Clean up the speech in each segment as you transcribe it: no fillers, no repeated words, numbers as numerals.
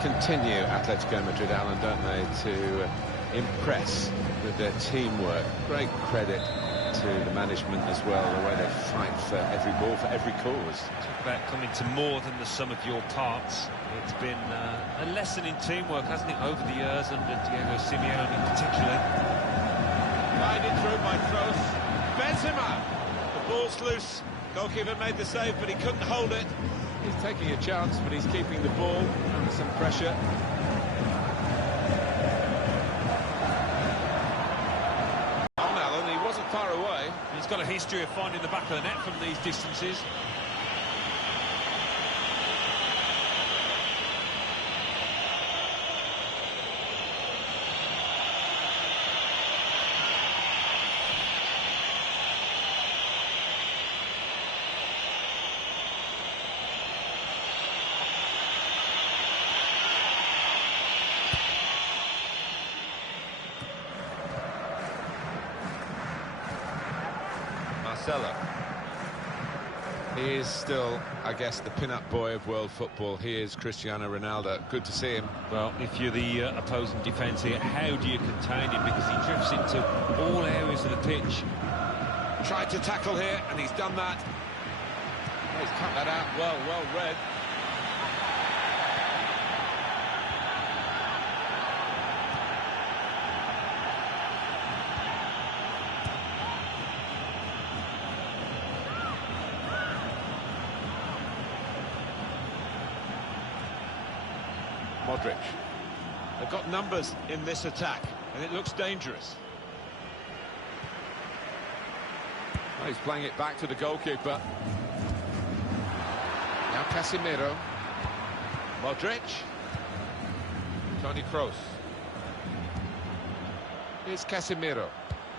continue, Atletico Madrid, Alan, don't they, to impress with their teamwork. Great credit to the management as well, the way they fight for every ball, for every cause. Talk about coming to more than the sum of your parts. It's been a lesson in teamwork, hasn't it, over the years, under Diego Simeone in particular. Guided through by Kroos. Benzema! The ball's loose. Goalkeeper made the save, but he couldn't hold it. He's taking a chance, but he's keeping the ball under some pressure. On Alan, he wasn't far away. He's got a history of finding the back of the net from these distances. He is still, I guess, the pin-up boy of world football. He is Cristiano Ronaldo. Good to see him. Well, if you're the opposing defence here, how do you contain him? Because he drifts into all areas of the pitch. Tried to tackle here, and he's done that. He's cut that out well read. Modric. They've got numbers in this attack, and it looks dangerous. Well, he's playing it back to the goalkeeper. Now Casemiro. Modric. Toni Kroos. Here's Casemiro.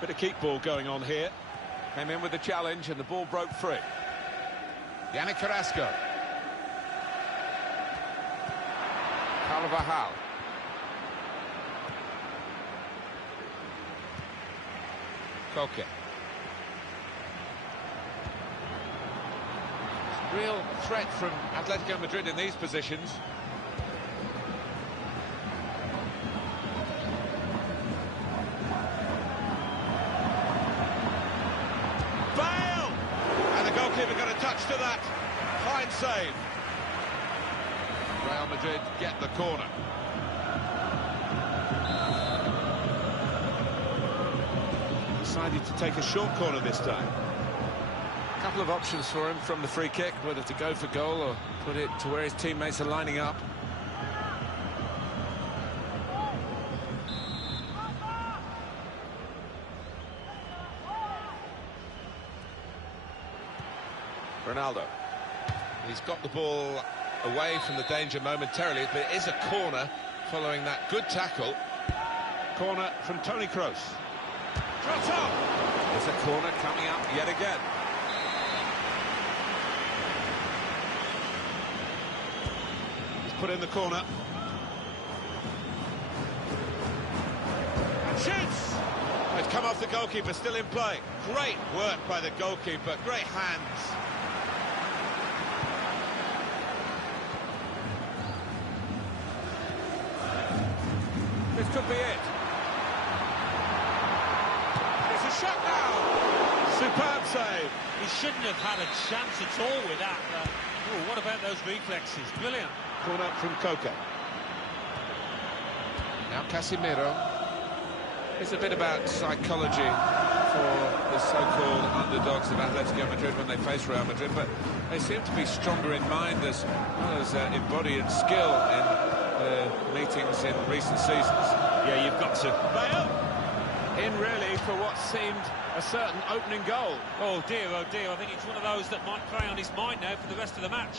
Bit of keep ball going on here. Came in with the challenge and the ball broke free. Yannick Carrasco. Carvajal. Koke. Real threat from Atletico Madrid in these positions. Bale! And the goalkeeper got a touch to that. Fine save. Real Madrid get the corner. Decided to take a short corner this time. A couple of options for him from the free kick, whether to go for goal or put it to where his teammates are lining up. Ronaldo. He's got the ball away from the danger momentarily, but it is a corner following that good tackle. Corner from Toni Kroos. Shot up! There's a corner coming up yet again. He's put in the corner. And shoots! Oh, it's come off the goalkeeper, still in play. Great work by the goalkeeper, great hands. This could be it. It's a shot now. Superb save. He shouldn't have had a chance at all with that. Oh, what about those reflexes? Brilliant. Corner from Koke. Now Casemiro. It's a bit about psychology for the so-called underdogs of Atletico Madrid when they face Real Madrid, but they seem to be stronger in mind as well as embodied skill in meetings in recent seasons. Yeah, you've got to. Bale in really for what seemed a certain opening goal. Oh dear, I think it's one of those that might play on his mind now for the rest of the match.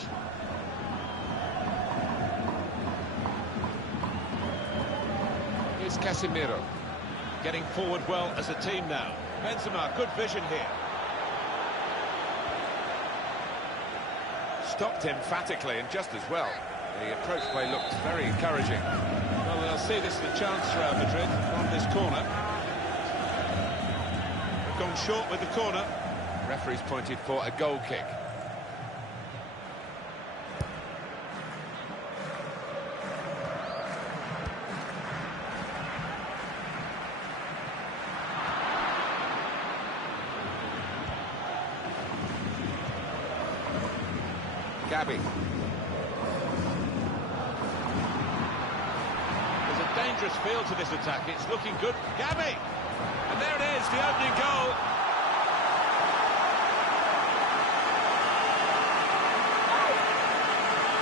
Here's Casemiro. Getting forward well as a team now. Benzema, good vision here. Stopped emphatically and just as well. The approach play looked very encouraging. Well, they'll see this as a chance for Real Madrid on this corner. They've gone short with the corner. Referee's pointed for a goal kick. Gabby. There's a dangerous feel to this attack. It's looking good. Gabby! And there it is, the opening goal.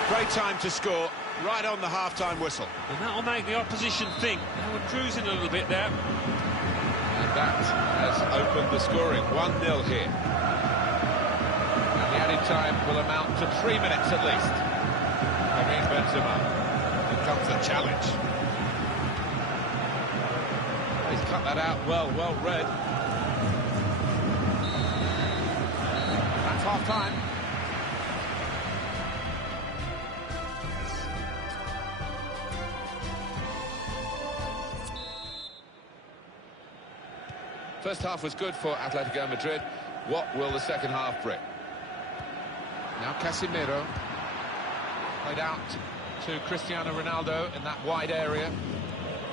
Great time to score, right on the half-time whistle. And that'll make the opposition think. They were cruising a little bit there. And that has opened the scoring. 1-0 here. And the added time will amount to 3 minutes at least. Karim Benzema. Here comes the challenge. He's cut that out well read. That's half-time. First half was good for Atletico Madrid. What will the second half bring? Now Casemiro. Played out to Cristiano Ronaldo in that wide area.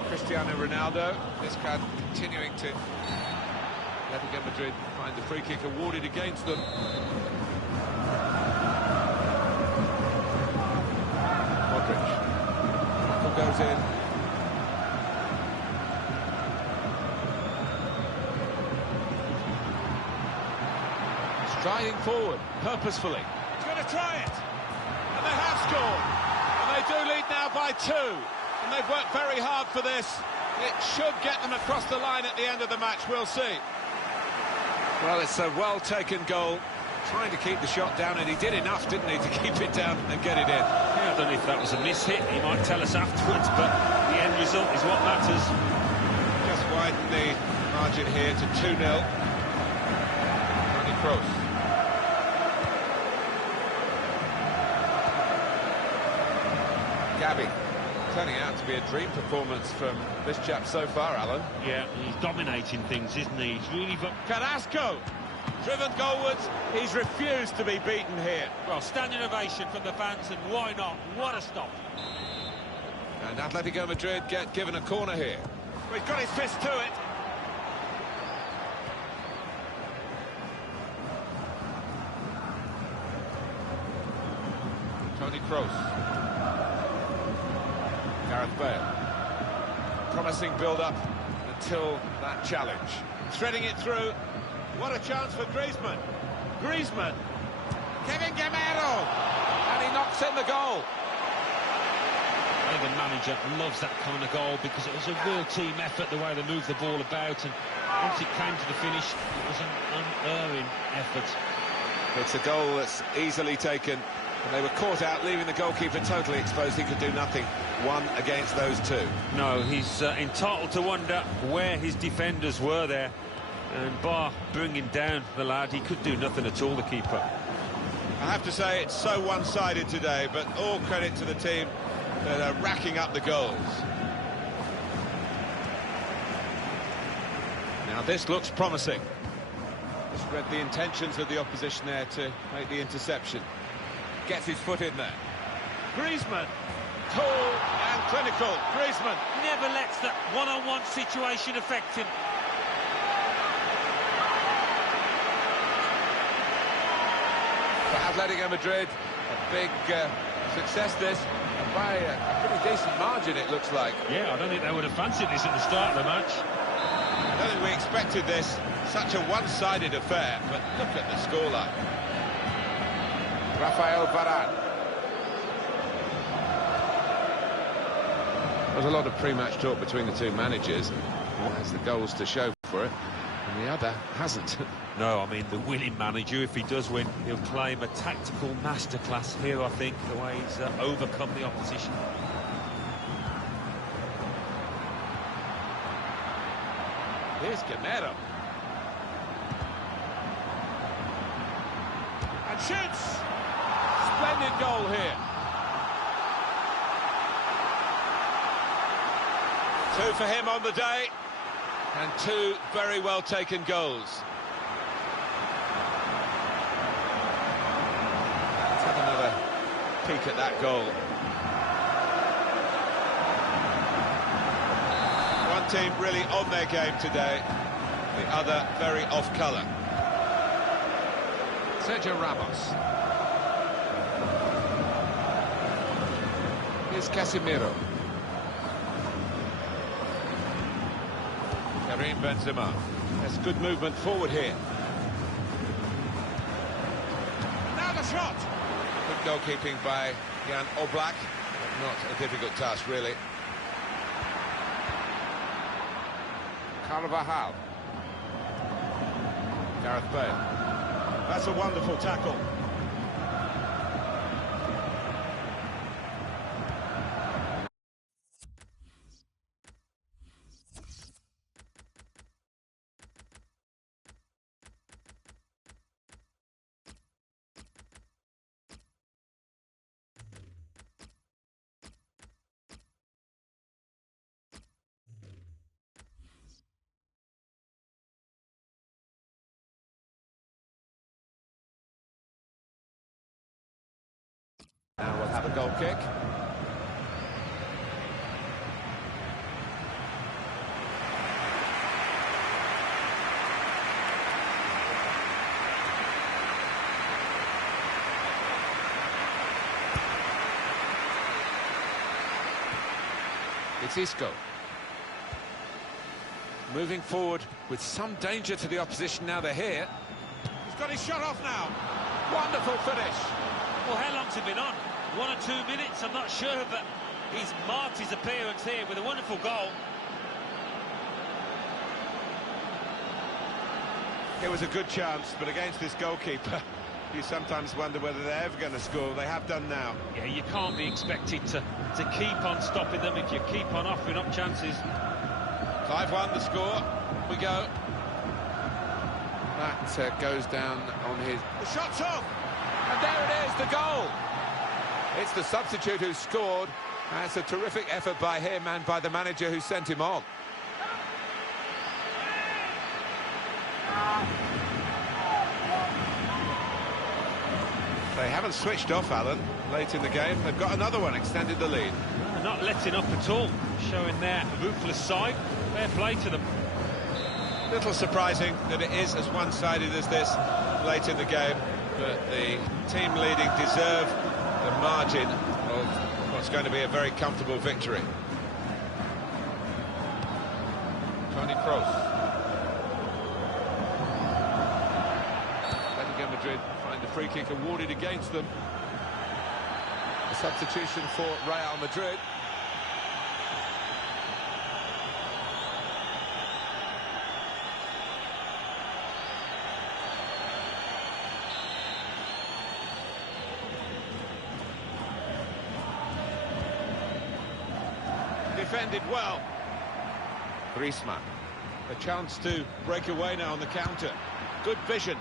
Cristiano Ronaldo, this crowd continuing to Atletico Madrid find the free kick awarded against them. Modric. Michael goes in. Striding forward, purposefully. He's going to try it. And they have scored. And they do lead now by 2. And they've worked very hard for this. It should get them across the line at the end of the match. We'll see. Well, it's a well-taken goal. Trying to keep the shot down, and he did enough, didn't he, to keep it down and get it in. Yeah, I don't know if that was a miss-hit. He might tell us afterwards, but the end result is what matters. Just widen the margin here to 2-0. Toni Kroos. Gabby. Turning out to be a dream performance from this chap so far, Alan. Yeah, he's dominating things, isn't he? He's really... Carrasco, driven goalwards. He's refused to be beaten here. Well, standing ovation from the fans, and why not? What a stop. And Atletico Madrid get given a corner here. He's got his fist to it. Toni Kroos. Gareth Bale. Promising build-up until that challenge. Threading it through. What a chance for Griezmann. Griezmann. Kevin Gamero. And he knocks in the goal. I think the manager loves that kind of goal because it was a real team effort, the way they moved the ball about, and once it came to the finish, it was an unerring effort. It's a goal that's easily taken. And they were caught out, leaving the goalkeeper totally exposed. He could do nothing. One against those two. No, he's entitled to wonder where his defenders were there. And bar bringing down the lad, he could do nothing at all, the keeper. I have to say, it's so one-sided today, but all credit to the team that are racking up the goals. Now, this looks promising. Just read the intentions of the opposition there to make the interception. Gets his foot in there. Griezmann, tall and clinical. Griezmann Never lets that one-on-one situation affect him. For Atletico Madrid, a big success this, and by a pretty decent margin it looks like. Yeah, I don't think they would have fancied this at the start of the match. I don't think we expected this, such a one-sided affair, but look at the scoreline. Rafael Varane. There's a lot of pre-match talk between the two managers. One has the goals to show for it, and the other hasn't. No, I mean, the winning manager, if he does win, he'll claim a tactical masterclass here, I think, the way he's overcome the opposition. Here's Gamero. And shoots! Splendid goal here. 2 for him on the day, and 2 very well taken goals. Let's have another peek at that goal. One team really on their game today, the other very off colour. Sergio Ramos. Here's Casemiro. Karim Benzema. That's good movement forward here. Now the shot! Good goalkeeping by Jan Oblak. Not a difficult task, really. Carvajal. Gareth Bale. That's a wonderful tackle. Now we'll have a goal kick. It's Isco. Moving forward with some danger to the opposition now they're here. He's got his shot off now. Wonderful finish. Well, how long's it been on? 1 or 2 minutes, I'm not sure, but he's marked his appearance here with a wonderful goal. It was a good chance, but against this goalkeeper, you sometimes wonder whether they're ever going to score. They have done now. Yeah, you can't be expected to keep on stopping them if you keep on offering up chances. 5-1 the score. We go. That goes down on his... The shot's off! And there it is, the goal! It's the substitute who scored. That's a terrific effort by him and by the manager who sent him on. They haven't switched off, Alan, late in the game. They've got another one, extended the lead. They're not letting up at all, showing their ruthless side. Fair play to them. Little surprising that it is as one-sided as this late in the game, but the team leading deserve the margin of what's going to be a very comfortable victory. Toni Kroos. Atletico Madrid find the free kick awarded against them. A substitution for Real Madrid. Defended well. Griezmann. A chance to break away now on the counter. Good vision.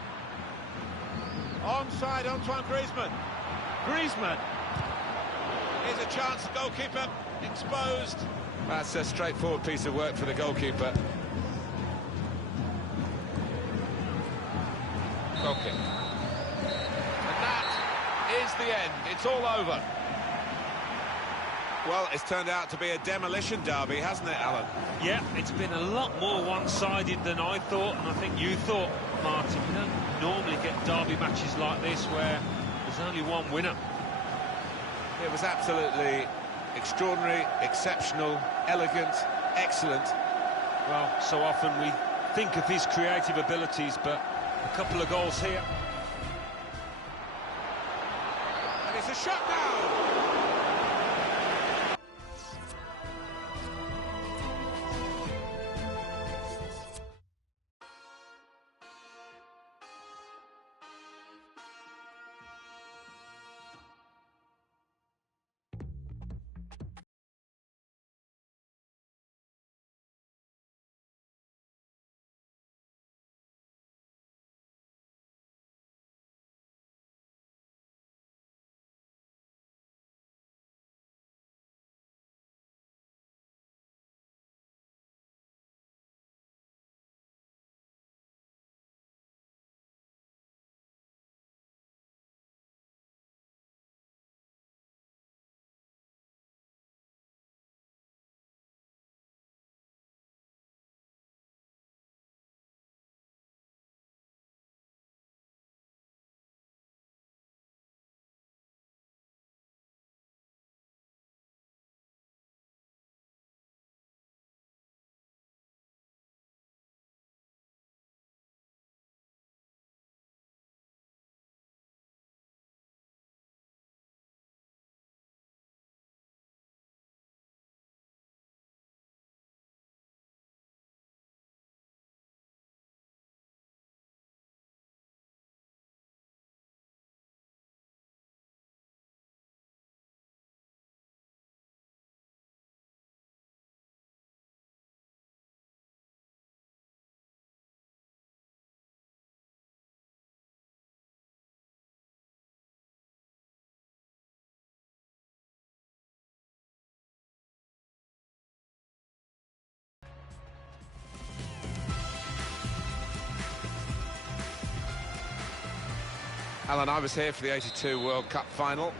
Onside, Antoine Griezmann. Griezmann. Here's a chance, goalkeeper exposed. That's a straightforward piece of work for the goalkeeper. Goal kick. And that is the end. It's all over. Well, it's turned out to be a demolition derby, hasn't it, Alan? Yeah, it's been a lot more one-sided than I thought, and I think you thought, Martin. You don't normally get derby matches like this where there's only one winner. It was absolutely extraordinary, exceptional, elegant, excellent. Well, so often we think of his creative abilities, but a couple of goals here. And it's a shot now! Alan, I was here for the '82 World Cup final.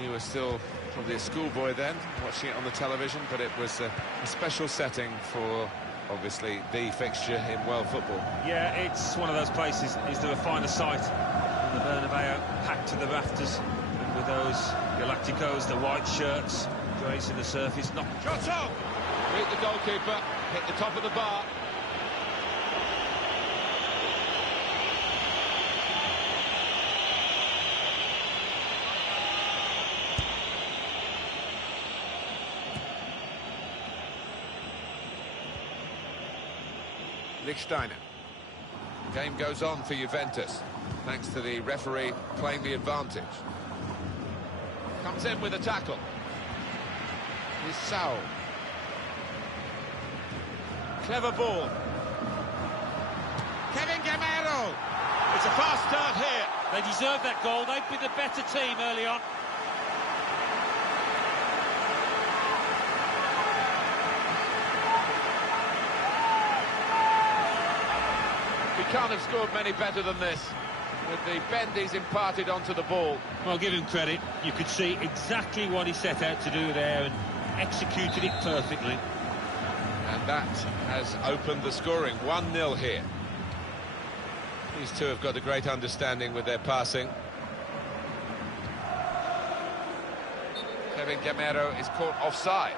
You were still probably a schoolboy then, watching it on the television, but it was a special setting for, obviously, the fixture in world football. Yeah, it's one of those places. Is there a finer sight than the Bernabeu, packed to the rafters, and with those Galacticos, the white shirts, gracing the surface? Not Shot on! Beat the goalkeeper, hit the top of the bar. Lichtsteiner. Game goes on for Juventus, thanks to the referee playing the advantage. Comes in with a tackle. Here's Saul. Clever ball. Kevin Camino. It's a fast start here. They deserve that goal. They've been the better team early on. He can't have scored many better than this, with the bend he's imparted onto the ball. Well, give him credit. You could see exactly what he set out to do there and executed it perfectly. And that has opened the scoring. 1-0 here. These two have got a great understanding with their passing. Kevin Gamero is caught offside.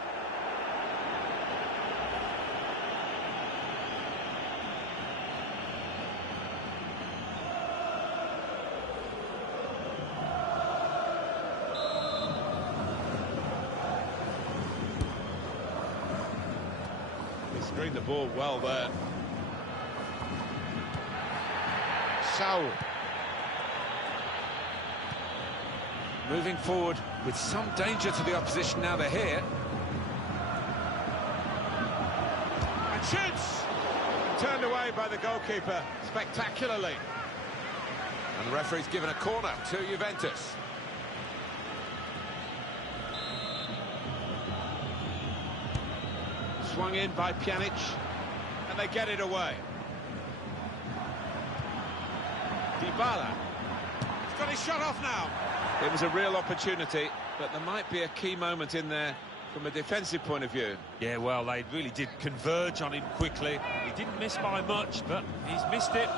Screened the ball well there. Saul. Moving forward with some danger to the opposition now they're here. And shoots! Turned away by the goalkeeper spectacularly. And the referee's given a corner to Juventus. Swung in by Pjanic, and they get it away. Dybala. He's got his shot off now. It was a real opportunity, but there might be a key moment in there from a defensive point of view. Yeah, well, they really did converge on him quickly. He didn't miss by much, but he's missed it.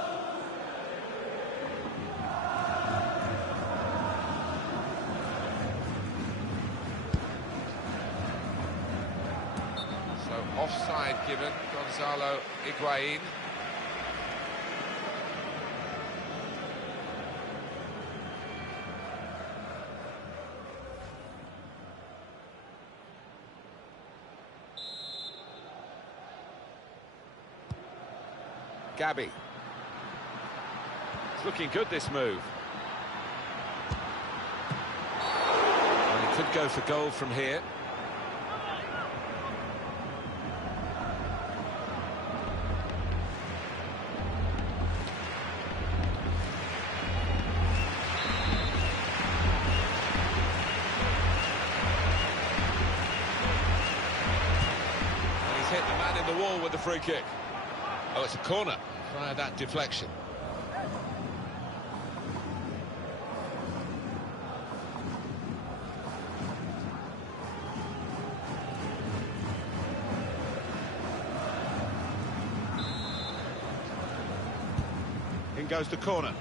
Offside given, Gonzalo Higuain. Gabby. It's looking good, this move. And he could go for goal from here. Hit the man in the wall with the free kick. Oh, it's a corner via that deflection. In goes the corner.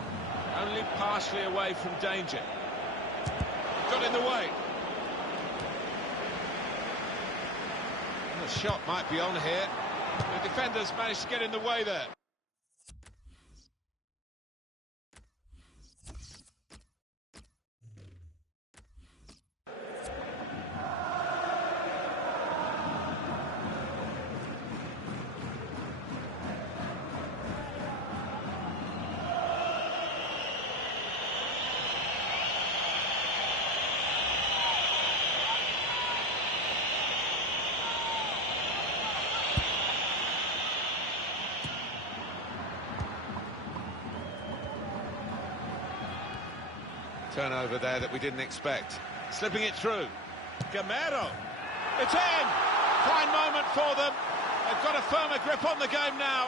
Only partially away from danger. Got in the way. The shot might be on here. The defenders managed to get in the way there. Turnover there that we didn't expect. Slipping it through. Gamero. It's in! Fine moment for them. They've got a firmer grip on the game now.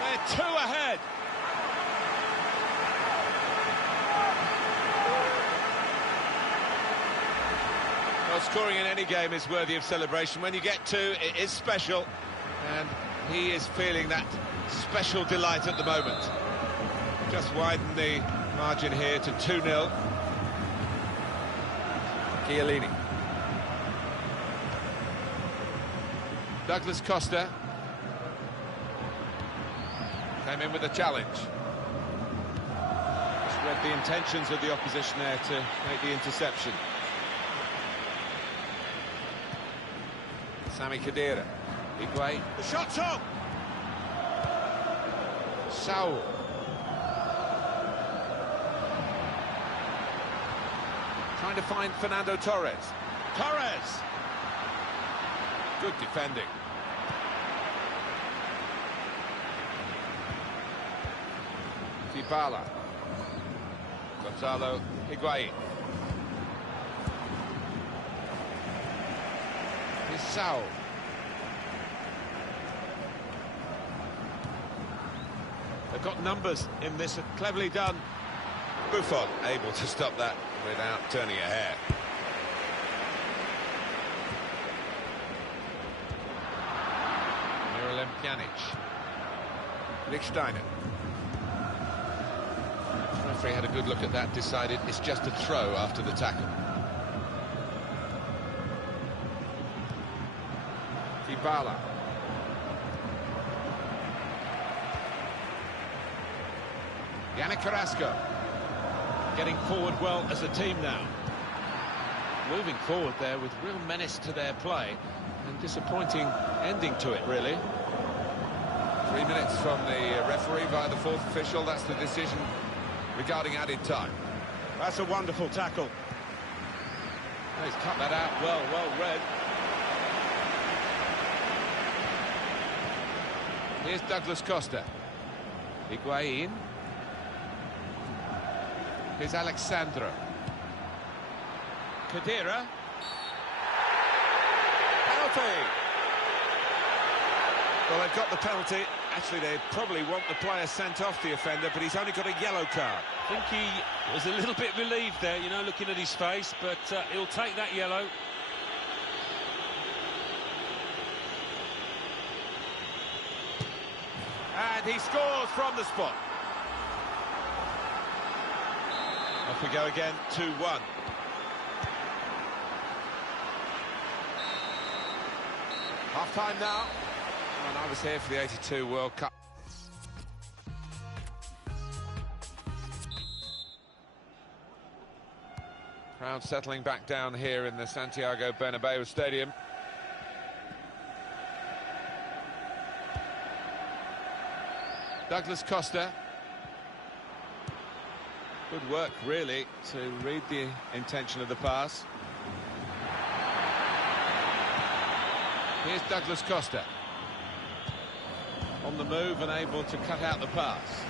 They're 2 ahead. scoring in any game is worthy of celebration. When you get two, it is special, and he is feeling that special delight at the moment. Just widen the margin here to 2-0. Chiellini. Douglas Costa came in with a challenge. Just read the intentions of the opposition there to make the interception. Sami Khedira. Higuain. The shot's on! Saul. Trying to find Fernando Torres. Torres! Good defending. Dybala. Gonzalo Higuain. Here's Saul. They've got numbers in this, cleverly done. Buffon able to stop that without turning a hair. Miralem Pjanic. Lichtsteiner. The referee had a good look at that, decided it's just a throw after the tackle. Dybala. Yannick Carrasco. Getting forward well as a team now. Moving forward there with real menace to their play, and disappointing ending to it, really. 3 minutes from the referee via the fourth official. That's the decision regarding added time. That's a wonderful tackle. Oh, he's cut that out well read. Here's Douglas Costa. Higuain. Here's Alexandro. Khedira. Penalty! Well, they've got the penalty. Actually, they probably want the player sent off, the offender, but he's only got a yellow card. I think he was a little bit relieved there, you know, looking at his face, but he'll take that yellow. And he scores from the spot. Off we go again, 2-1. Half-time now. And I was here for the 82 World Cup. Crowd settling back down here in the Santiago Bernabeu Stadium. Douglas Costa. Good work, really, to read the intention of the pass. Here's Douglas Costa. On the move and able to cut out the pass.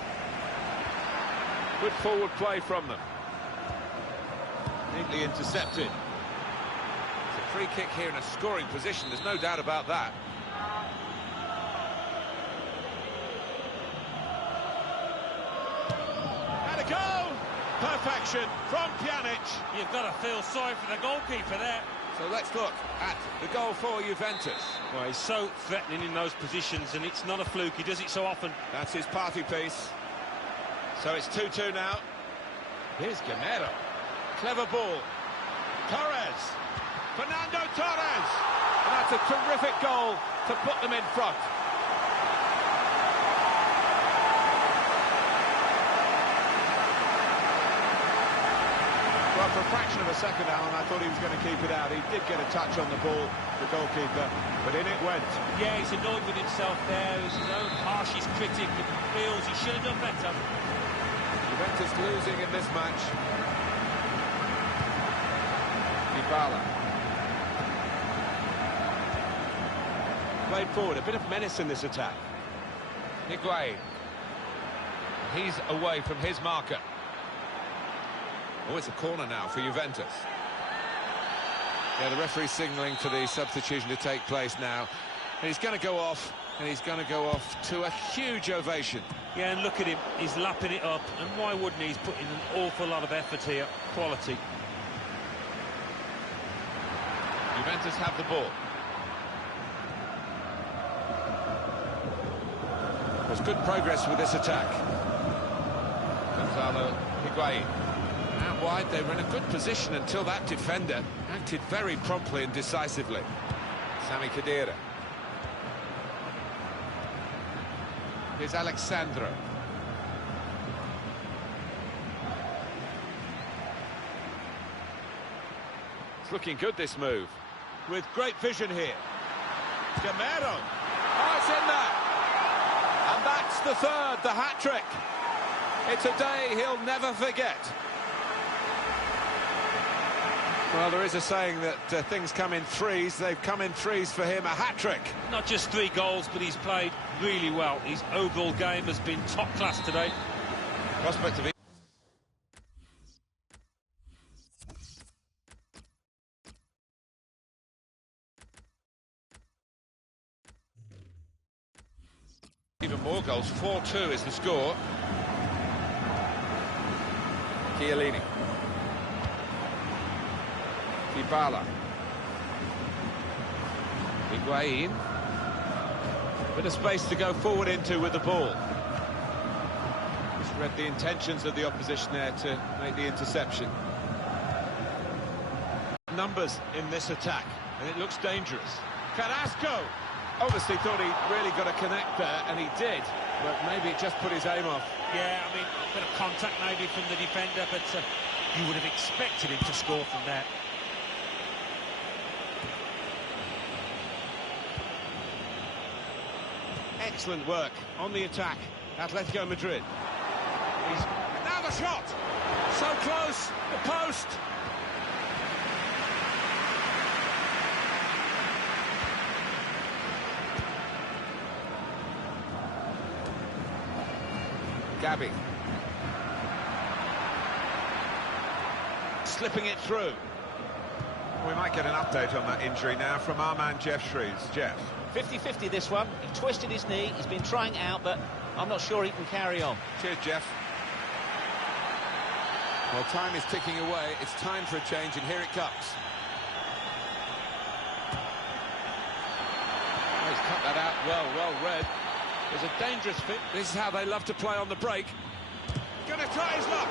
Good forward play from them. Neatly intercepted. It's a free kick here in a scoring position, there's no doubt about that. And a goal! Perfection from Pjanic. You've got to feel sorry for the goalkeeper there. So let's look at the goal for Juventus. Well, he's so threatening in those positions, and it's not a fluke. He does it so often. That's his party piece. So it's 2-2 now. Here's Camino. Clever ball. Torres. Fernando Torres. And that's a terrific goal to put them in front. Well, for a fraction of a second, Alan, I thought he was going to keep it out. He did get a touch on the ball, the goalkeeper, but in it went. Yeah, he's annoyed with himself there. He's his own harshest critic and feels he should have done better. Juventus losing in this match. Dybala. Played forward, a bit of menace in this attack. Higuain. He's away from his marker. Oh, it's a corner now for Juventus. Yeah, the referee's signalling for the substitution to take place now. And he's going to go off, and he's going to go off to a huge ovation. Yeah, and look at him, he's lapping it up, and why wouldn't he? He's putting an awful lot of effort here, quality. Juventus have the ball. There's good progress with this attack. Gonzalo Higuain. Out wide, they were in a good position until that defender acted very promptly and decisively. Sami Khedira. Here's Alexandro. It's looking good, this move. With great vision here. Camino. Oh, it's in there. And that's the third, the hat-trick. It's a day he'll never forget. Well, there is a saying that things come in threes. They've come in threes for him, a hat-trick. Not just 3 goals, but he's played really well. His overall game has been top class today. Prospect of even more goals. 4-2 is the score. Chiellini. Dybala. Higuain. Bit of space to go forward into with the ball. Just read the intentions of the opposition there to make the interception. Numbers in this attack, and it looks dangerous. Carrasco! Obviously thought he really got a connect there, and he did, but maybe it just put his aim off. Yeah, I mean, a bit of contact maybe from the defender, but you would have expected him to score from there. Excellent work on the attack, Atletico Madrid. Now the shot! So close, the post! Gabi. Slipping it through. We might get an update on that injury now from our man Jeff Shreves. Jeff. 50-50 this one. He twisted his knee, he's been trying it out, but I'm not sure he can carry on. Cheers, Jeff. Well, time is ticking away. It's time for a change, and here it comes. Oh, he's cut that out well read. There's a dangerous fit. This is how they love to play on the break. Gonna try his luck.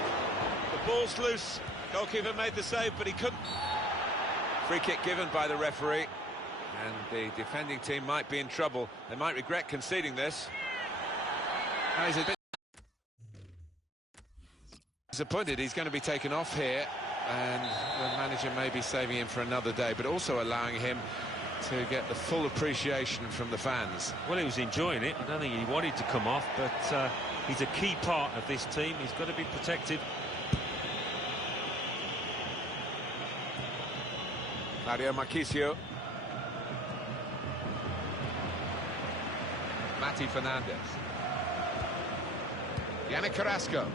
The ball's loose. Goalkeeper made the save, but he couldn't. Free kick given by the referee. And the defending team might be in trouble. They might regret conceding this. Now he's a bit disappointed. He's going to be taken off here, and the manager may be saving him for another day, but also allowing him to get the full appreciation from the fans. Well, he was enjoying it. I don't think he wanted to come off, but he's a key part of this team. He's got to be protected. Mario Marchisio. Mati Fernandez. Yannick Carrasco.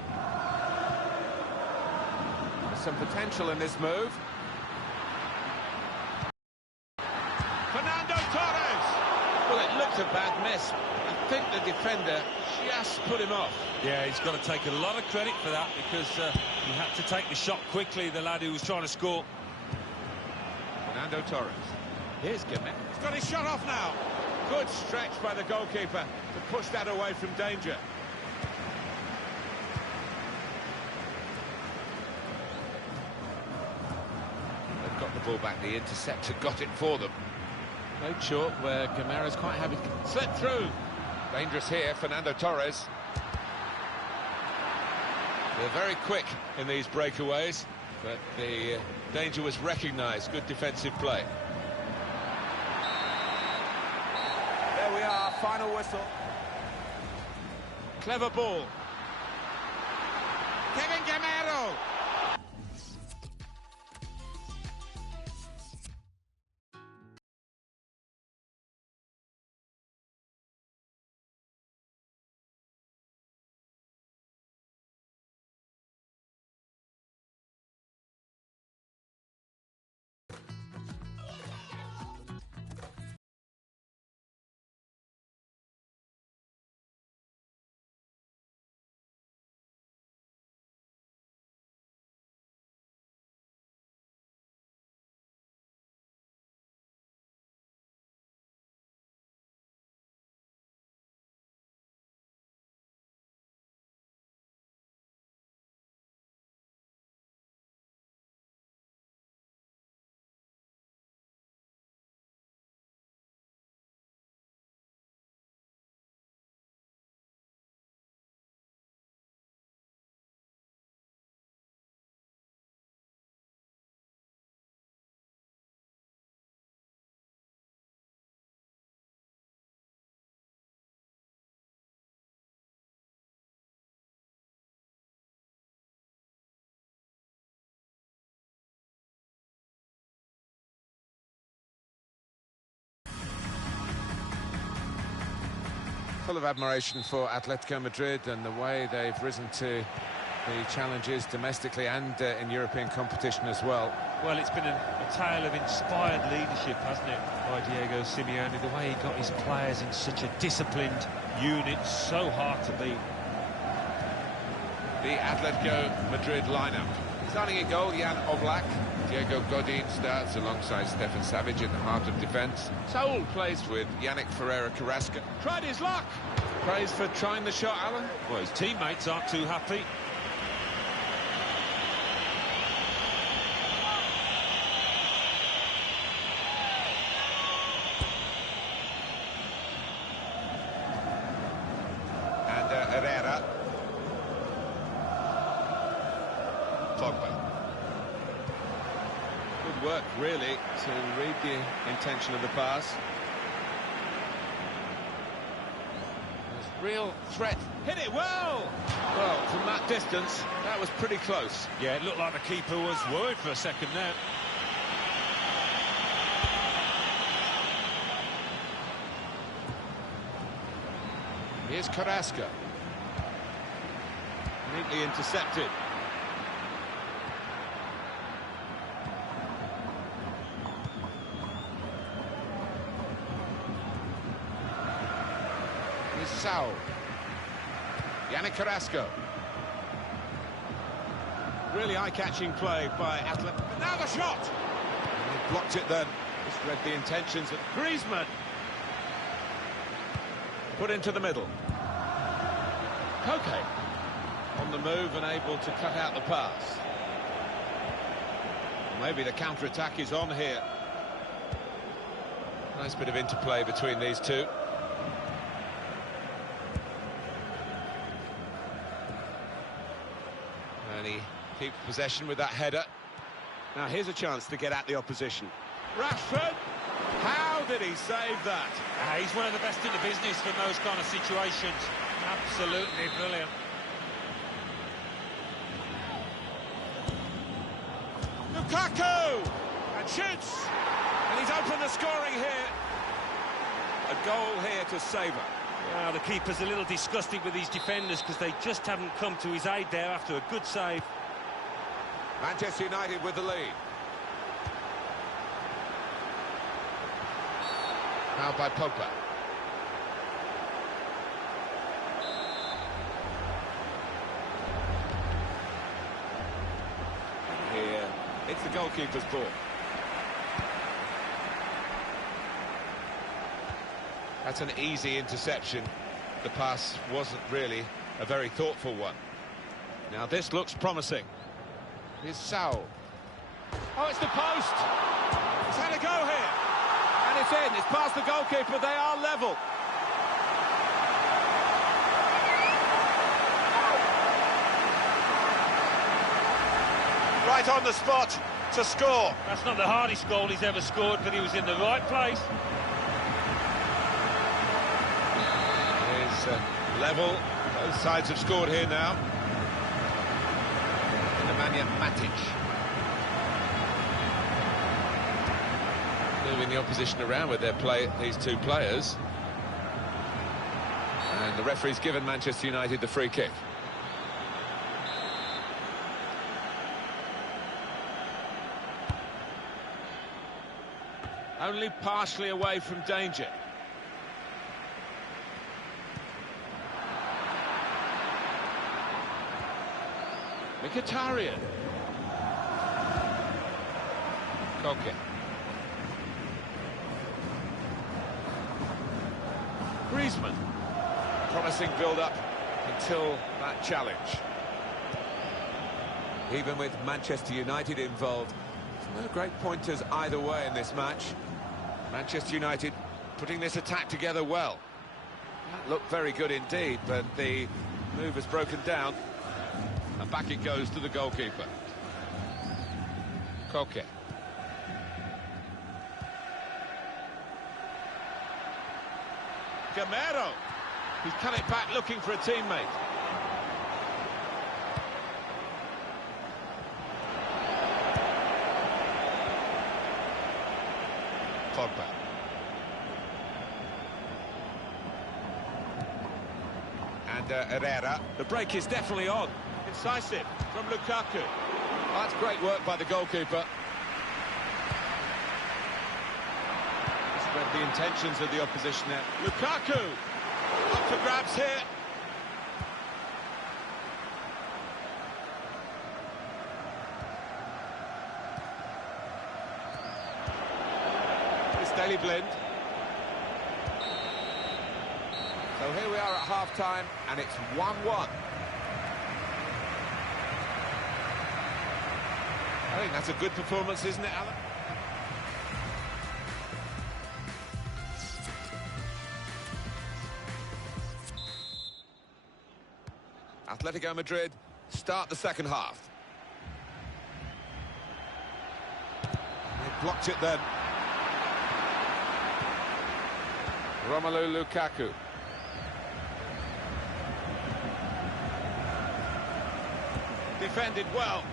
There's some potential in this move. Fernando Torres! Well, it looked a bad miss. I think the defender just put him off. Yeah, he's got to take a lot of credit for that, because he had to take the shot quickly, the lad who was trying to score. Fernando Torres. Here's Camino. He's got his shot off now. Good stretch by the goalkeeper to push that away from danger. They've got the ball back. The interceptor got it for them. Played short where Gamera's quite happy to slip through. Dangerous here, Fernando Torres. They're very quick in these breakaways, but the danger was recognised. Good defensive play. There we are, final whistle. Clever ball. Kevin Gamero. Full of admiration for Atletico Madrid and the way they've risen to the challenges domestically and in European competition as well. Well, it's been a tale of inspired leadership, hasn't it, by Diego Simeone, the way he got his players in such a disciplined unit, so hard to beat. The Atletico Madrid lineup. Starting at goal, Jan Oblak. Diego Godin starts alongside Stefan Savic in the heart of defence. Saul plays with Yannick Ferreira Carrasco. Tried his luck. Praise for trying the shot, Alan. Well, his teammates aren't too happy. And Herrera. Pogba. Good work, really, to read the intention of the pass. There's real threat. Hit it well! Well, from that distance, that was pretty close. Yeah, it looked like the keeper was worried for a second there. Here's Carrasco. Neatly intercepted. Here's Saul. Yannick Carrasco. Really eye-catching play by Atletico. Now the shot! And he blocked it then. Just read the intentions of Griezmann. Put into the middle. Koke on the move and able to cut out the pass. Maybe the counter-attack is on here. Nice bit of interplay between these two. And he keeps possession with that header. Now here's a chance to get at the opposition. Rashford! How did he save that? He's one of the best in the business for those kind of situations. Absolutely brilliant. Lukaku! And shoots! And he's opened the scoring here. A goal here to savour. Well, the keeper's a little disgusted with his defenders because they just haven't come to his aid there after a good save. Manchester United with the lead. Now by Pogba. Here, it's the goalkeeper's ball. That's an easy interception. The pass wasn't really a very thoughtful one. Now this looks promising. Here's Saul. Oh, it's the post! He's had a go here. And it's in, it's past the goalkeeper, they are level. Right on the spot to score. That's not the hardest goal he's ever scored, but he was in the right place. Here's level. Both sides have scored here now. Nemanja Matic. Moving the opposition around with their play, these two players. And the referee's given Manchester United the free kick. Only partially away from danger. Mkhitaryan. Koke. Griezmann. Promising build-up until that challenge. Even with Manchester United involved, there's no great pointers either way in this match. Manchester United putting this attack together well. That looked very good indeed, but the move has broken down. And back it goes to the goalkeeper. Koke. Camino. He's cut it back looking for a teammate. Pogba. Herrera. The break is definitely on. Incisive from Lukaku. Oh, that's great work by the goalkeeper. He's read the intentions of the opposition there. Lukaku! Up for grabs here. It's Daily Blind. So here we are at half-time, and it's 1-1. I think that's a good performance, isn't it, Alan? Atletico Madrid start the second half. They blocked it then. Romelu Lukaku. Defended well.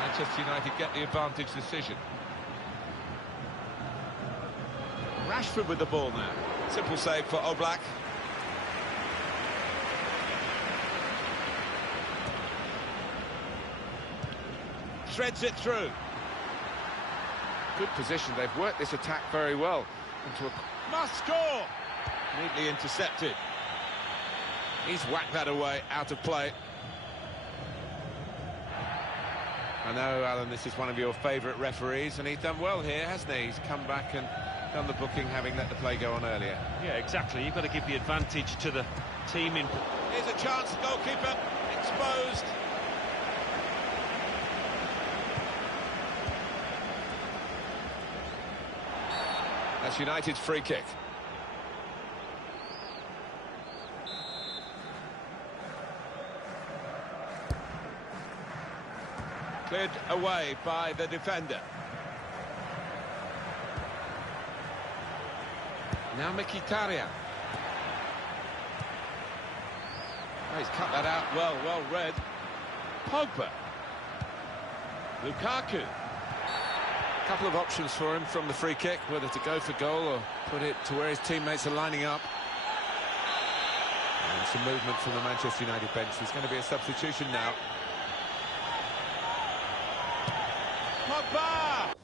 Manchester United get the advantage decision. Rashford with the ball now. Simple save for Oblak. Threads it through. Good position. They've worked this attack very well. Must score! Neatly intercepted. He's whacked that away, out of play. I know, Alan, this is one of your favourite referees, and he's done well here, hasn't he? He's come back and done the booking, having let the play go on earlier. Yeah, exactly. You've got to give the advantage to the team in... Here's a chance, the goalkeeper exposed. That's United's free kick. Cleared away by the defender. Now Mkhitaryan. Oh, he's cut that out well read. Pogba. Lukaku. A couple of options for him from the free kick, whether to go for goal or put it to where his teammates are lining up. And some movement from the Manchester United bench. There's going to be a substitution now. Pogba!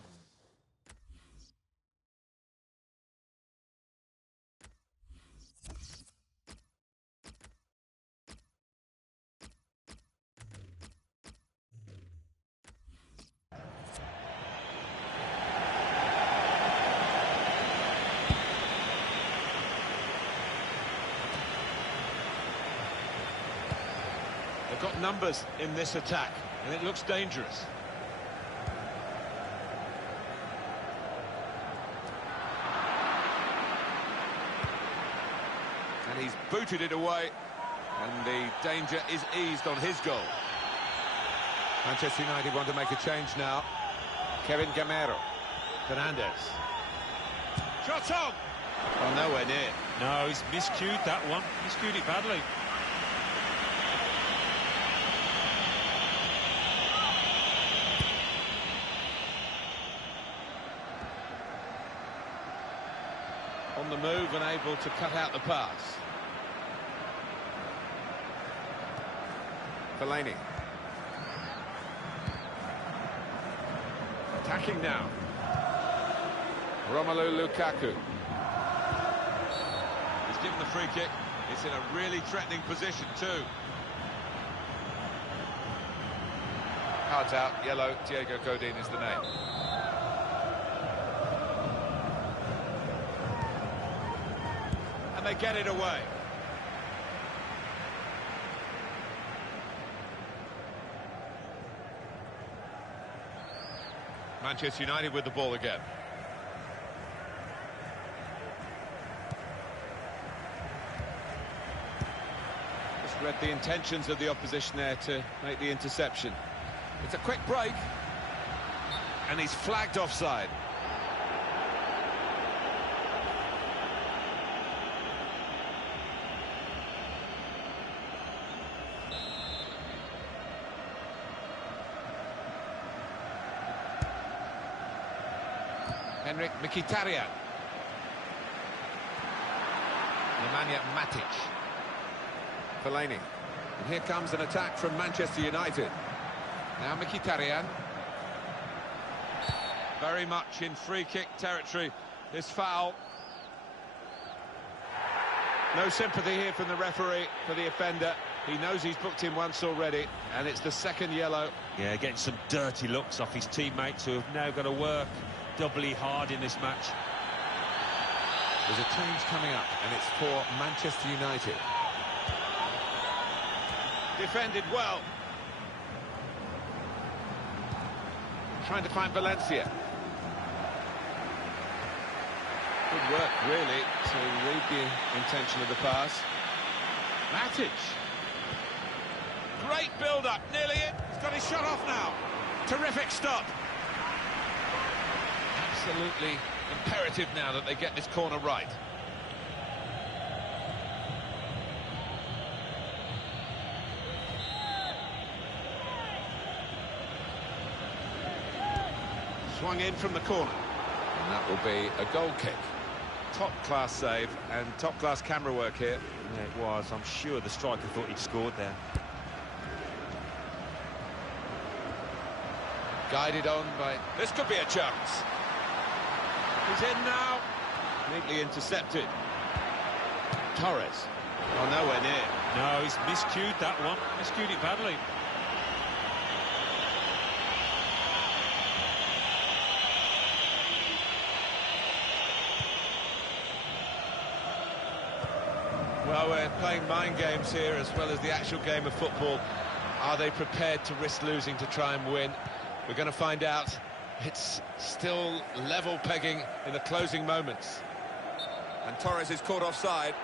They've got numbers in this attack, and it looks dangerous. And he's booted it away, and the danger is eased on his goal. Manchester United want to make a change now. Kevin Gamero. Fernandez. Shot on! Oh, nowhere near. No, he's miscued that one. Miscued it badly. On the move and able to cut out the pass. Fellaini. Attacking now. Romelu Lukaku. He's given the free kick. It's in a really threatening position too. Cards out, yellow. Diego Godin is the name. And they get it away. Manchester United with the ball again. Just read the intentions of the opposition there to make the interception. It's a quick break. And he's flagged offside. Henrik Mkhitaryan. Nemanja Matic. Fellaini. And here comes an attack from Manchester United. Now Mkhitaryan. Very much in free-kick territory, this foul. No sympathy here from the referee for the offender. He knows he's booked him once already, and it's the second yellow. Yeah, getting some dirty looks off his teammates who have now got to work doubly hard in this match. There's a change coming up, and it's for Manchester United. Defended well. Trying to find Valencia. Good work, really, to read the intention of the pass. Matic. Great build-up, nearly in. He's got his shot off now. Terrific stop. Absolutely imperative now that they get this corner right. Swung in from the corner. And that will be a goal kick. Top-class save and top-class camera work here. Yeah, it was. I'm sure the striker thought he'd scored there. Guided on by... This could be a chance. He's in now. Neatly intercepted. Torres. Oh, nowhere near. No, he's miscued that one. Miscued it badly. Well, we're playing mind games here as well as the actual game of football. Are they prepared to risk losing to try and win? We're going to find out. It's still level pegging in the closing moments. And Torres is caught offside.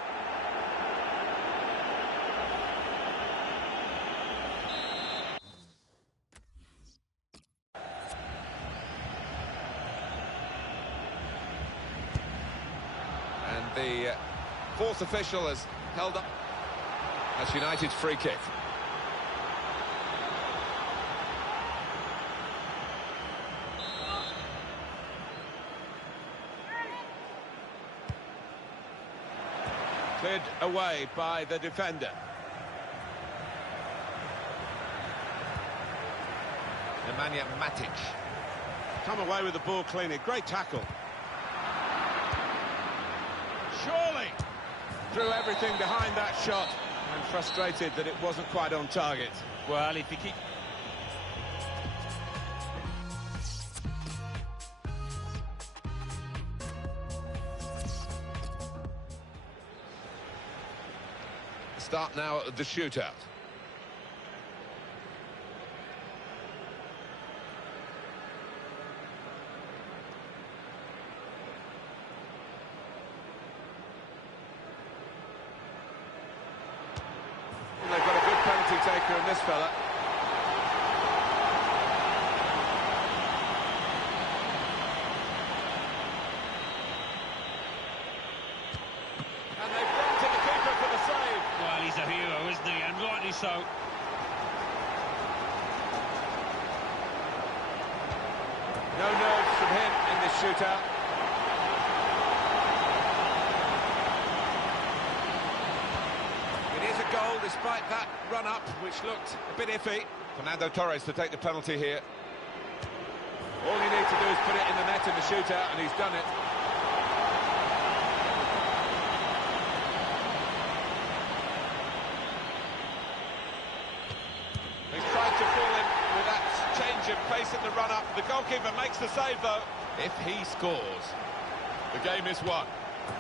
And the fourth official has held up. That's United's free kick. Cleared away by the defender. Nemanja Matic. Come away with the ball cleanly. Great tackle. Surely threw everything behind that shot and frustrated that it wasn't quite on target. Well, if he keeps... Start now at the shootout. And they've got a good penalty taker in this fella. And they've gone to the keeper for the save. Well, he's a hero, isn't he? And rightly so. No nerves from him in this shootout. It is a goal despite that run-up, which looked a bit iffy. Fernando Torres to take the penalty here. All you need to do is put it in the net in the shootout, and he's done it. He's tried to fool him with that change of pace at the run-up. The goalkeeper makes the save, though. If he scores, the game is won.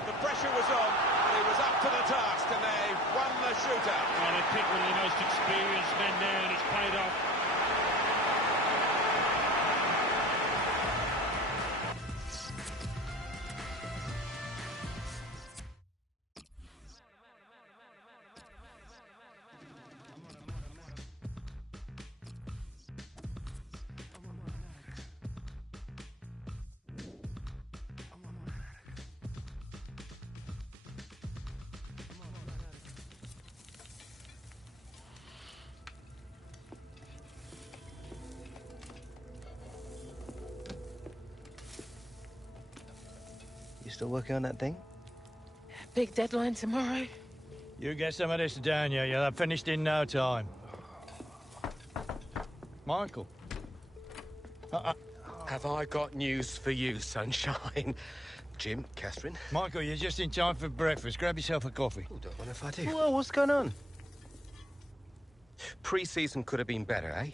The pressure was on, and he was up to the task, and they won the shootout. Well, they picked one of the most experienced men there, and it's paid off. You still working on that thing? big deadline tomorrow. You get some of this down here, you'll have finished in no time. Michael. Have I got news for you, sunshine? Jim, Catherine? Michael, you're just in time for breakfast. Grab yourself a coffee. Oh, don't mind if I do. Well, what's going on? Pre-season could have been better, eh?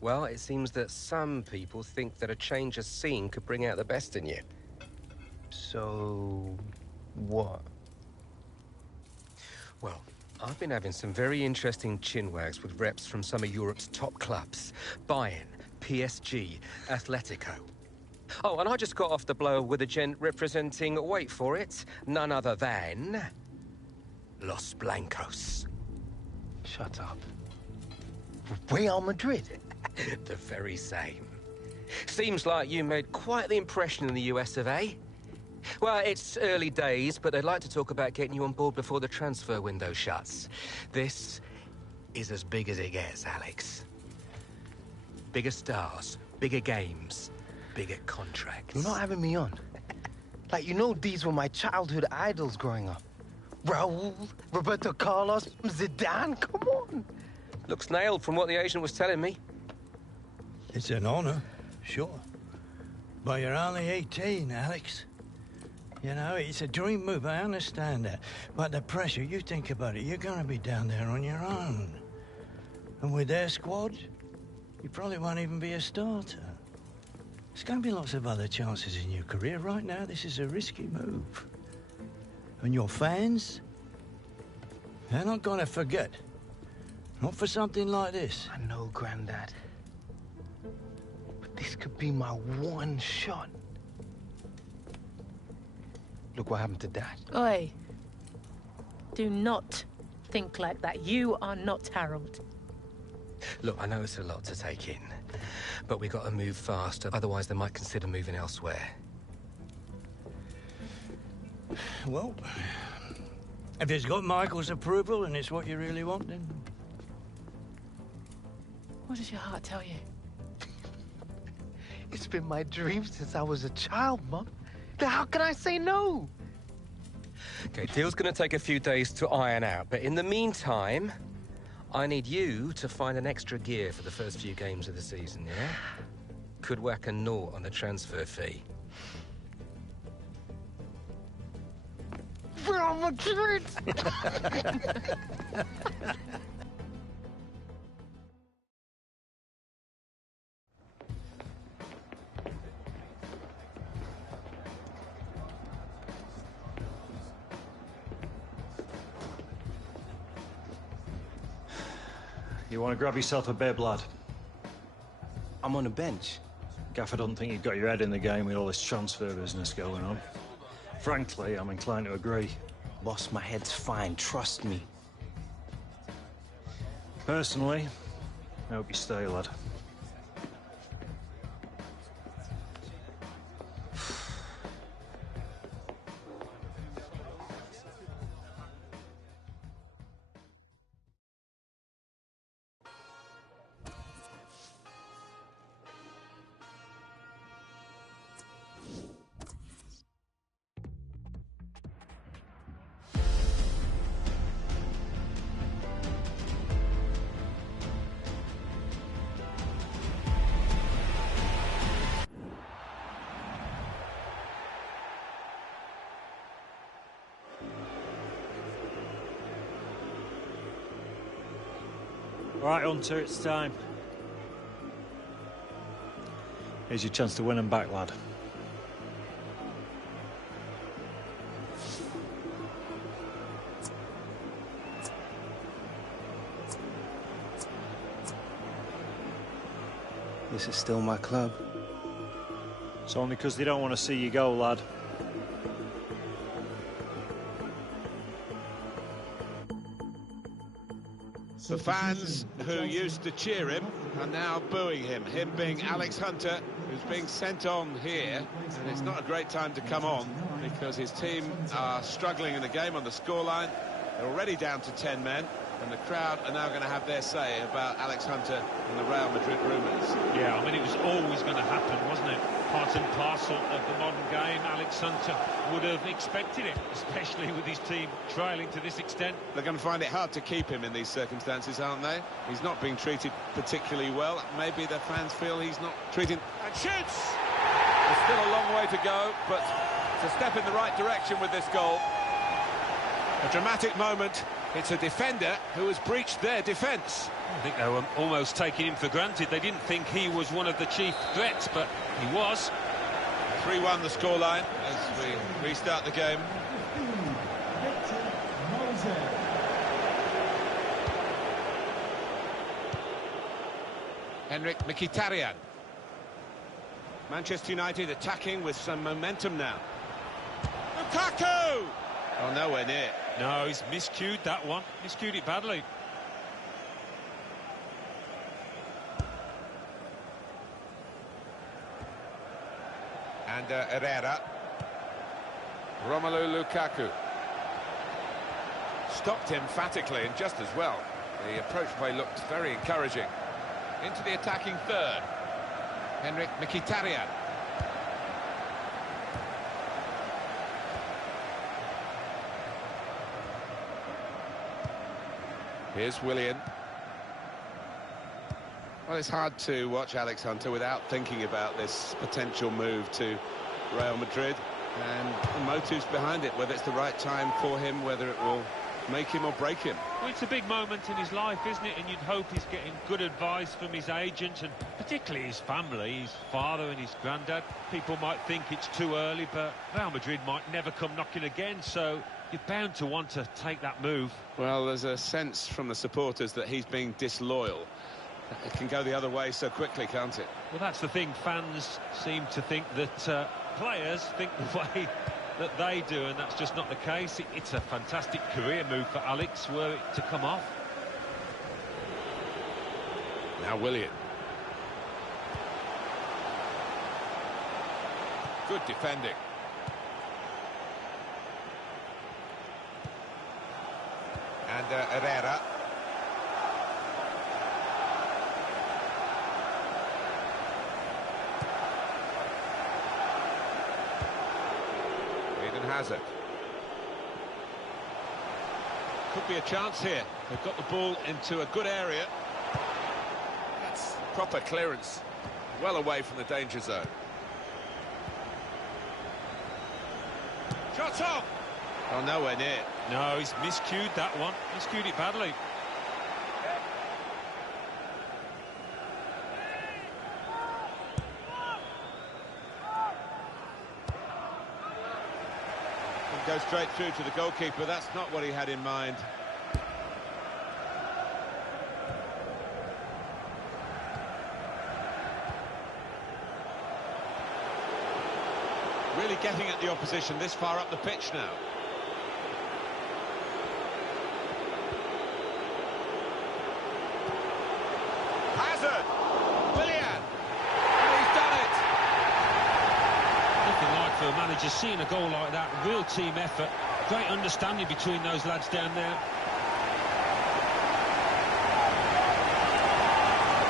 Well, it seems that some people think that a change of scene could bring out the best in you. So, what? Well, I've been having some very interesting chinwags with reps from some of Europe's top clubs. Bayern, PSG, Atletico. Oh, and I just got off the blow with a gent representing, wait for it, none other than... Los Blancos. Shut up. Real Madrid? The very same. Seems like you made quite the impression in the US of A. Well, it's early days, but they'd like to talk about getting you on board before the transfer window shuts. This is as big as it gets, Alex. Bigger stars, bigger games, bigger contracts. You're not having me on. Like, you know, these were my childhood idols growing up. Raul, Roberto Carlos, Zidane, come on. Looks nailed from what the agent was telling me. It's an honor, sure. But you're only 18, Alex. You know, it's a dream move, I understand that. But the pressure, you think about it, you're gonna be down there on your own. And with their squad, you probably won't even be a starter. There's gonna be lots of other chances in your career. Right now, this is a risky move. And your fans, they're not gonna forget. Not for something like this. I know, Grandad. But this could be my one shot. Look what happened to Dad. Oi. Do not think like that. You are not Harold. Look, I know it's a lot to take in, but we got to move fast, otherwise they might consider moving elsewhere. Well, if it's got Michael's approval and it's what you really want, then... What does your heart tell you? It's been my dream since I was a child, Mum. How can I say no? Okay, deal's gonna take a few days to iron out, but in the meantime, I need you to find an extra gear for the first few games of the season, yeah? Could whack a naught on the transfer fee. Real Madrid! You want to grab yourself a bib, lad? I'm on the bench. Gaffer doesn't think you've got your head in the game with all this transfer business going on. Frankly, I'm inclined to agree. Boss, my head's fine, trust me. Personally, I hope you stay, lad. All right, Hunter, it's time. Here's your chance to win them back, lad. This is still my club. It's only because they don't want to see you go, lad. The fans who used to cheer him are now booing him. Him being Alex Hunter, who's being sent on here. And it's not a great time to come on because his team are struggling in the game on the scoreline. They're already down to 10 men. And the crowd are now going to have their say about Alex Hunter and the Real Madrid rumours. Yeah, I mean, it was always going to happen, wasn't it? part and parcel of the modern game. Alex Hunter would have expected it, especially with his team trailing to this extent. They're going to find it hard to keep him in these circumstances, aren't they? He's not being treated particularly well. Maybe the fans feel he's not treating... And shoots! There's still a long way to go, but it's a step in the right direction with this goal. A dramatic moment. It's a defender who has breached their defence. I think they were almost taking him for granted. They didn't think he was one of the chief threats, but he was. 3-1 the scoreline as we restart the game. Henrik Mkhitaryan. Manchester United attacking with some momentum now. Lukaku! Oh, nowhere near. No, he's miscued that one. Miscued it badly. And Herrera. Romelu Lukaku. Stopped emphatically and just as well. The approach play looked very encouraging. Into the attacking third. Henrik Mkhitaryan. Here's Willian. Well, it's hard to watch Alex Hunter without thinking about this potential move to Real Madrid and the motives behind it, whether it's the right time for him, whether it will make him or break him. Well, it's a big moment in his life, isn't it? And you'd hope he's getting good advice from his agent and particularly his family, his father and his granddad. People might think it's too early, but Real Madrid might never come knocking again, so you're bound to want to take that move. Well, there's a sense from the supporters that he's being disloyal. It can go the other way so quickly, can't it? Well, that's the thing. Fans seem to think that players think the way that they do, and that's just not the case. It's a fantastic career move for Alex, were it to come off. Now Willian. Good defending. And Herrera. Hazard. Could be a chance here. They've got the ball into a good area. That's proper clearance. Well away from the danger zone. Shot off! Oh, nowhere near. No, he's miscued that one. Miscued it badly. Go straight through to the goalkeeper. That's not what he had in mind. Really getting at the opposition this far up the pitch now. Hazard! Willian! He's done it! Nothing like for a manager seeing a goal like that. Real team effort. Great understanding between those lads down there.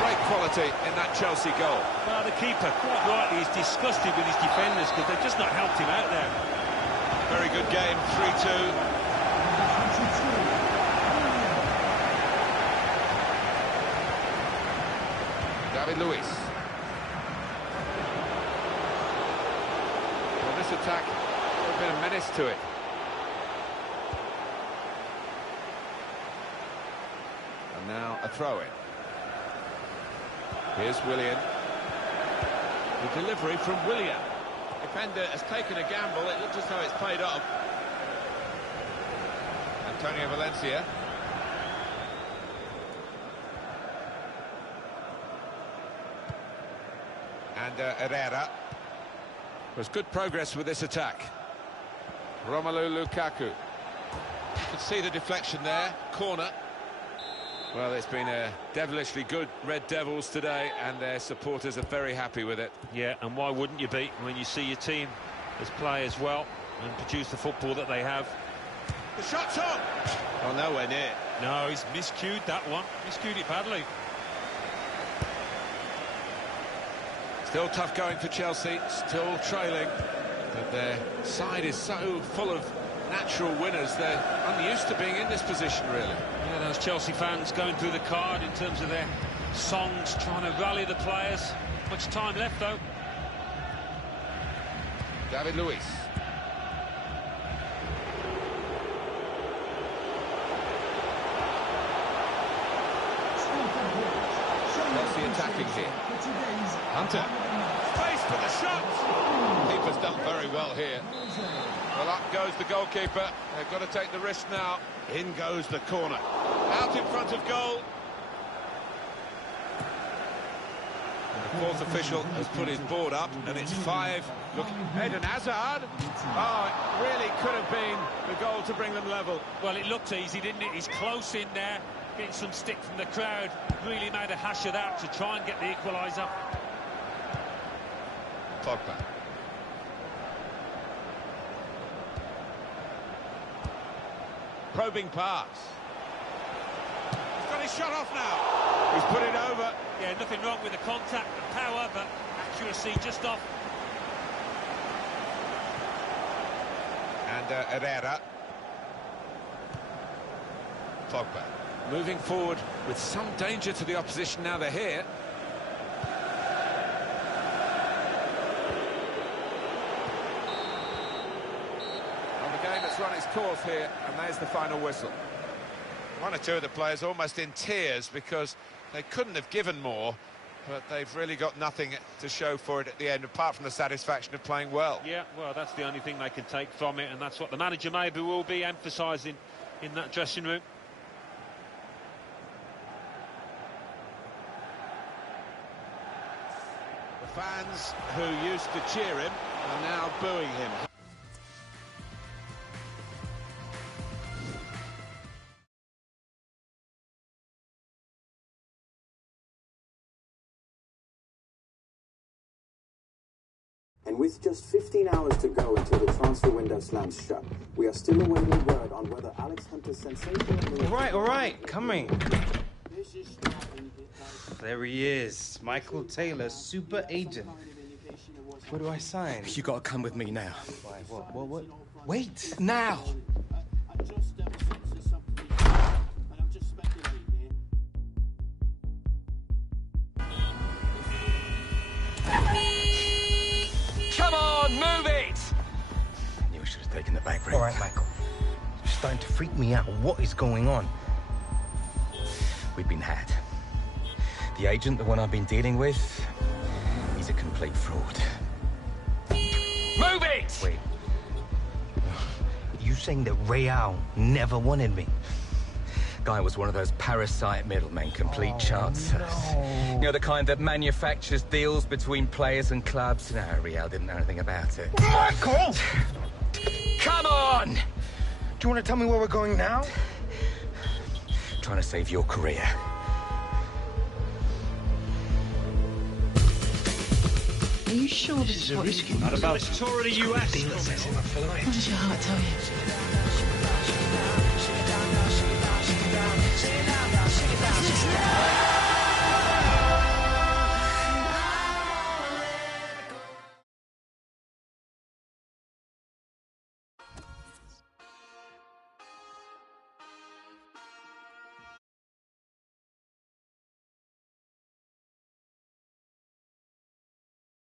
Great quality in that Chelsea goal. Well, the keeper, quite rightly, is disgusted with his defenders because they've just not helped him out there. Very good game, 3-2. David Luiz. Well, this attack has been a menace to it. And now a throw-in. Here's Willian. The delivery from Willian. Defender has taken a gamble. It looks as though it's paid off. Antonio Valencia. And Herrera. There's good progress with this attack. Romelu Lukaku. You can see the deflection there. Corner. Well, it's been a devilishly good Red Devils today, and their supporters are very happy with it. Yeah, and why wouldn't you be when you see your team as play as well and produce the football that they have? The shot's on! Oh, nowhere near. No, he's miscued that one. Miscued it badly. Still tough going for Chelsea, still trailing, but their side is so full of natural winners. They're unused to being in this position, really. Yeah, those Chelsea fans going through the card in terms of their songs, trying to rally the players. Much time left, though. David Luiz. Chelsea attacking here. Hunter. Space for the shot. Keeper's done very well here. Well, up goes the goalkeeper. They've got to take the risk now. In goes the corner. Out in front of goal. And the fourth official has put his board up, and it's 5. Look, Eden Hazard. Oh, it really could have been the goal to bring them level. Well, it looked easy, didn't it? He's close in there, getting some stick from the crowd. Really made a hash of that to try and get the equaliser. Pogba. Probing pass. He's got his shot off now. He's put it over. Yeah, nothing wrong with the contact, the power, but accuracy just off. And Herrera. Pogba. Moving forward with some danger to the opposition now they're here. Well, the game has run its course here, and there's the final whistle. One or two of the players almost in tears because they couldn't have given more, but they've really got nothing to show for it at the end, apart from the satisfaction of playing well. Yeah, well, that's the only thing they can take from it, and that's what the manager maybe will be emphasising in that dressing room. The fans who used to cheer him are now booing him. And with just 15 hours to go until the transfer window slams shut, we are still awaiting word on whether Alex Hunter's sensational... All right, coming. There he is, Michael Taylor, super agent. Where do I sign? You gotta come with me now. Why, what? Wait! Now! Come on, move it! I knew I should have taken the back room. All right, Michael. You're starting to freak me out. What is going on? We've been had. The agent, the one I've been dealing with, he's a complete fraud. Move it! Wait. You saying that Real never wanted me? Guy was one of those parasite middlemen, complete chances. No. You know, the kind that manufactures deals between players and clubs. No, Real didn't know anything about it. Michael! Come on! Do you want to tell me where we're going now? Trying to save your career. Are you sure this is what risky. Not about This tour of the US. What does your heart tell you?